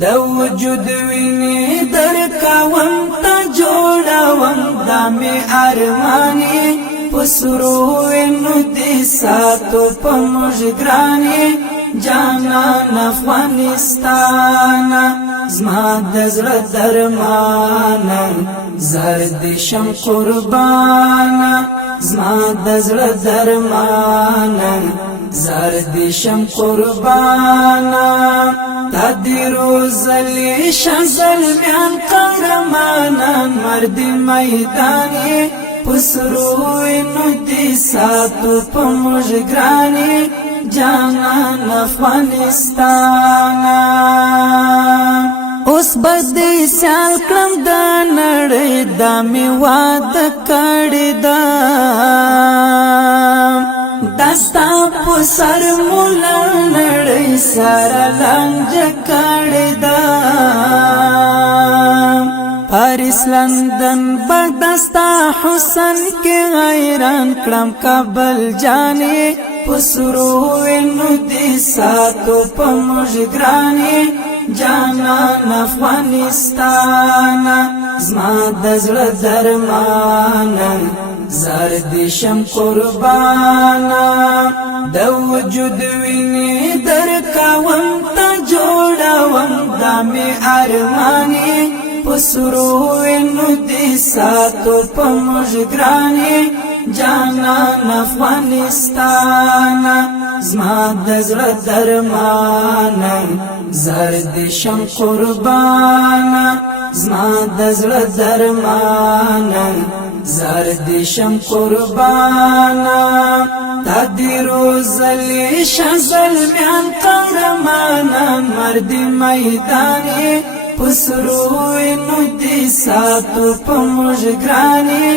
د وجود ویني درکوم ته جوړوم دا می ارمانی پسرو وینو دې ساتو په موږ ګرانی جانان افغانستان زما د زړه درمان زرد شم قربان زما د زړه درمان زرد شم قربان تدیرو زلی شزل میان قهرمانان مرد میدانی پسرو وینو دې ساتو په موږ ګرانی جانان افغانستان اوس بدې سیال کړم د نړۍ دا مې واده کړې ده دستا په سر مولا نړۍ سره لانجه کړې ده پاریس لندن بغداستا حسن کې حیران کړم کابل جانې پسرو وینو دې ساتو په موږ ګرانی جانان افغانستان زما د زړه درمان زرد شم قربان د وجود ویني درکوم ته جوړوم دا می ارمانی پسرو وینو دې ساتو په موږ ګرانی جانان افغانستان زما د زړه درمان زرد شم قربان زما د زړه درمان زرد شم قربان تدیرو زلی شزل میان قهرمانان مرد میدانی پسرو وینو دې ساتو په موږ ګرانی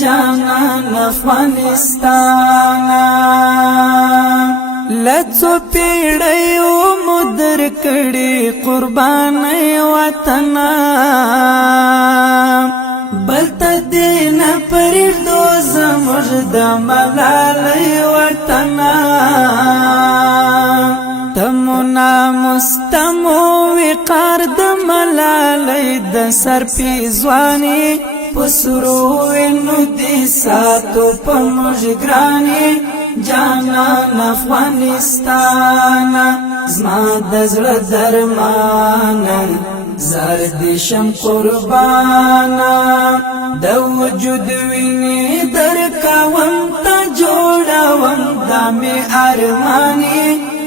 جانان افغانستان لڅو پیړیو مدر کړي قرباني وطن بلت دین پرېږدو زموږ د ملالۍ وطن تمنا مستمو وقار د ملالۍ د سر پیزوانی پسرو وینو دې ساتو په موږ ګرانی جانان افغانستان زما د زړه درمان زرد شم قربان د وجود ویني درکوم ته جوړوم دا می ارمانی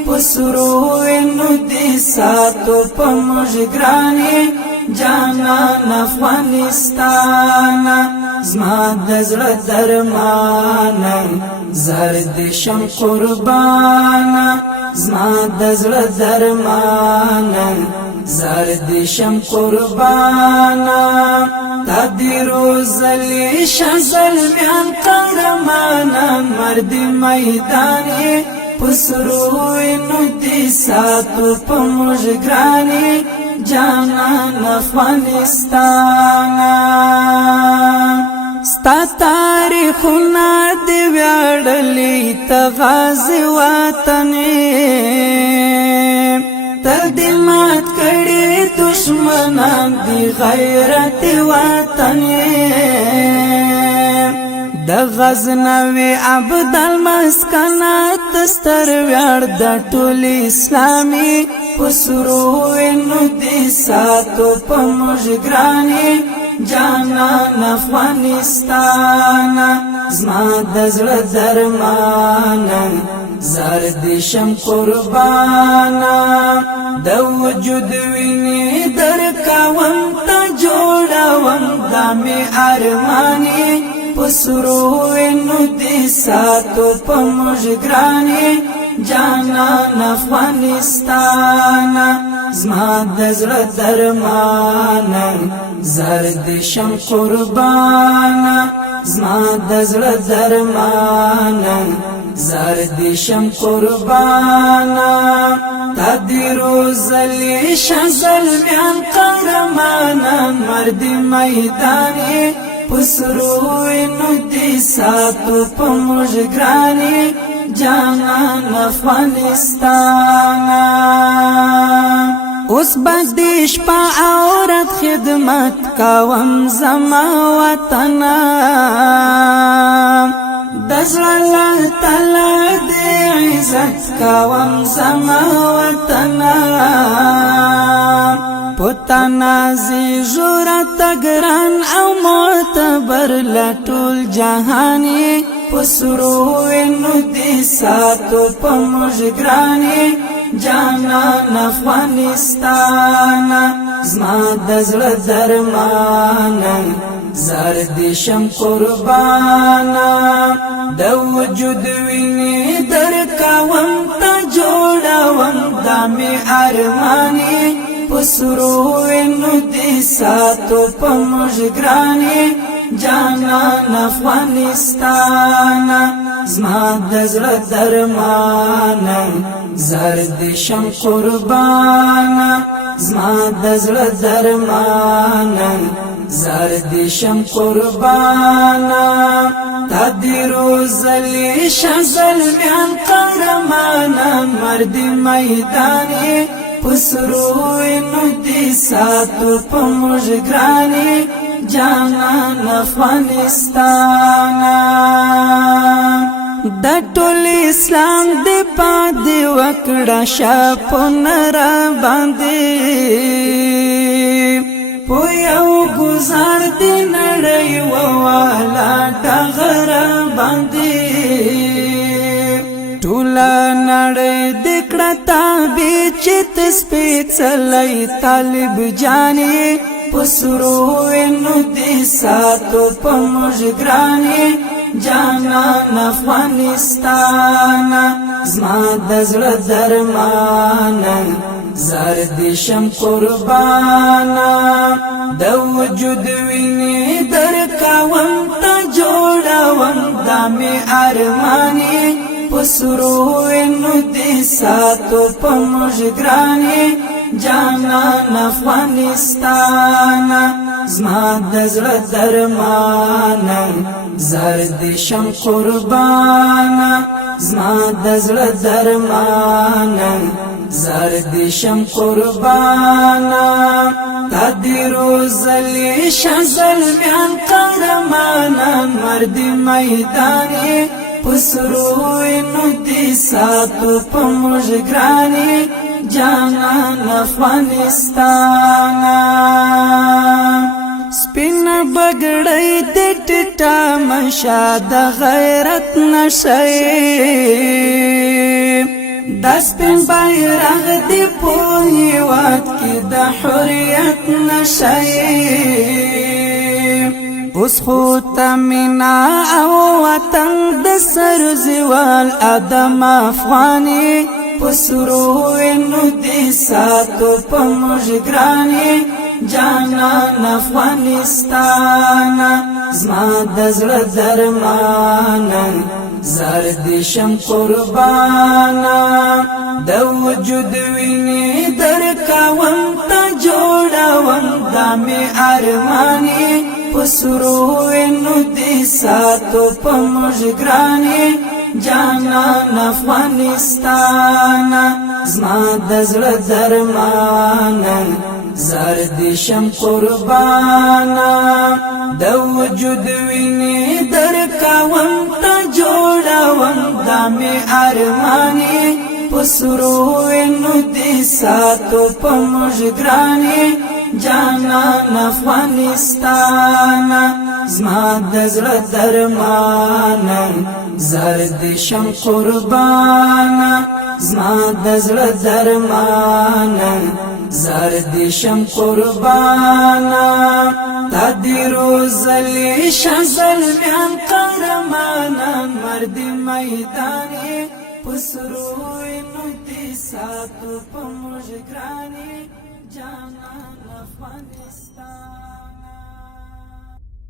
پسرو وینو دې ساتو په موږ ګرانی جانان افغانستان زما د زړه درمان زرد شم قربان زما د زړه درمان زرد شم قربان تدیرو زلی شزل میان قهرمانان مرد میدانی پسرو وینو دې ساتو په موږ ګرانی جانان افغانستان ستا تاریخونه دې ویاړلي ته غازي وطن تر دې مات کړي دشمنان دي غیرت وطن د غزنوي عبدالمسکنات ستر ویاړ د ټول اسلامي پسرو وینو دې ساتو په موږ ګرانی جانان افغانستان زما د زړه درمان زرد شم قربان د وجود ویني درکوم ته جوړوم دا می ارمانی پسرو وینو دې ساتو په موږ ګرانی جانان افغانستان زما د زړه درمان زرد شم قربان زما د زړه درمان زرد شم قربان تدیرو زلی شزل میان قهرمانان مرد میدانی پسرو وینو دې ساتو په موږ ګرانی جانان افغانستان اوس بدیش پا عورت خدمت کوم زما وطنا دزل اللہ تعالی دی عزت کوم زما وطنا پتنازی جورت گران او معتبر لطول جهانی پسرو انو دی ساتو پا مجگرانی جانان افغانستان زما دزل درمانا زردشم قربانا د وجود ویني درکوم تا جوړوم دامي ارماني پسرو انو دی ساتو پا مجگرانی جانان افغانستان زما دزل درمانا زردشم قربانا زما دزل درمانا زردشم قربانا تدی روزلی شزلمیان قهرمانا مرد میدانی پسرو انو دی ساتو پا مجگرانی جانان افغانستان دا ټول اسلام دی پادی وکړه شاپون را باندې پویو گزار دی نړۍ ووالا ټغر باندې ټوله نړۍ دکړه تابع چې تسپېڅلی طالب جانې پسرو انو دی ساتو پا مجگرانی جانان افغانستان زما دزل درمانا زردشم قربانا د وجود ویني درکوم تا جوړوم دامي ارماني پسرو انو دی ساتو پا مجگرانی جانان افغانستان زما دزل درمانا زردشم قربانا زما دزل درمانا زردشم قربانا تدی روزلی شزلمیان قهرمانا مرد میدانی پسرو انو دی ساتو پا مجگرانی جانان افغانستان سپین بگڑی دی ٹیٹا مشا دا غیرت نشئی دا سپین بیرغ دی پوی وات کی دا حریت نشئی اوس خو تمینا او وطن د سر زوال ادم افغانی پسرو انو دی ساتو پا مجگرانی جانان افغانستان زما دزل درمانا زردشم قربانا د وجود ویني درکوم تا جوړوم دامي ارماني پسرو انو دی ساتو پا مجگرانی جانان افغانستان زما دزل درمانا زردشم قربانا د وجود ویني درکوم تا جوړوم دامي ارماني پسرو انو دی ساتو پا مجگرانی جانان افغانستان زما دزل درمانا زردشم قربانا زما دزل درمانا زردشم قربانا تدی روزلی شزلمیان قهرمانا مرد میدانی پسرو انو دی ساتو پا مجگرانی جانان افغانستان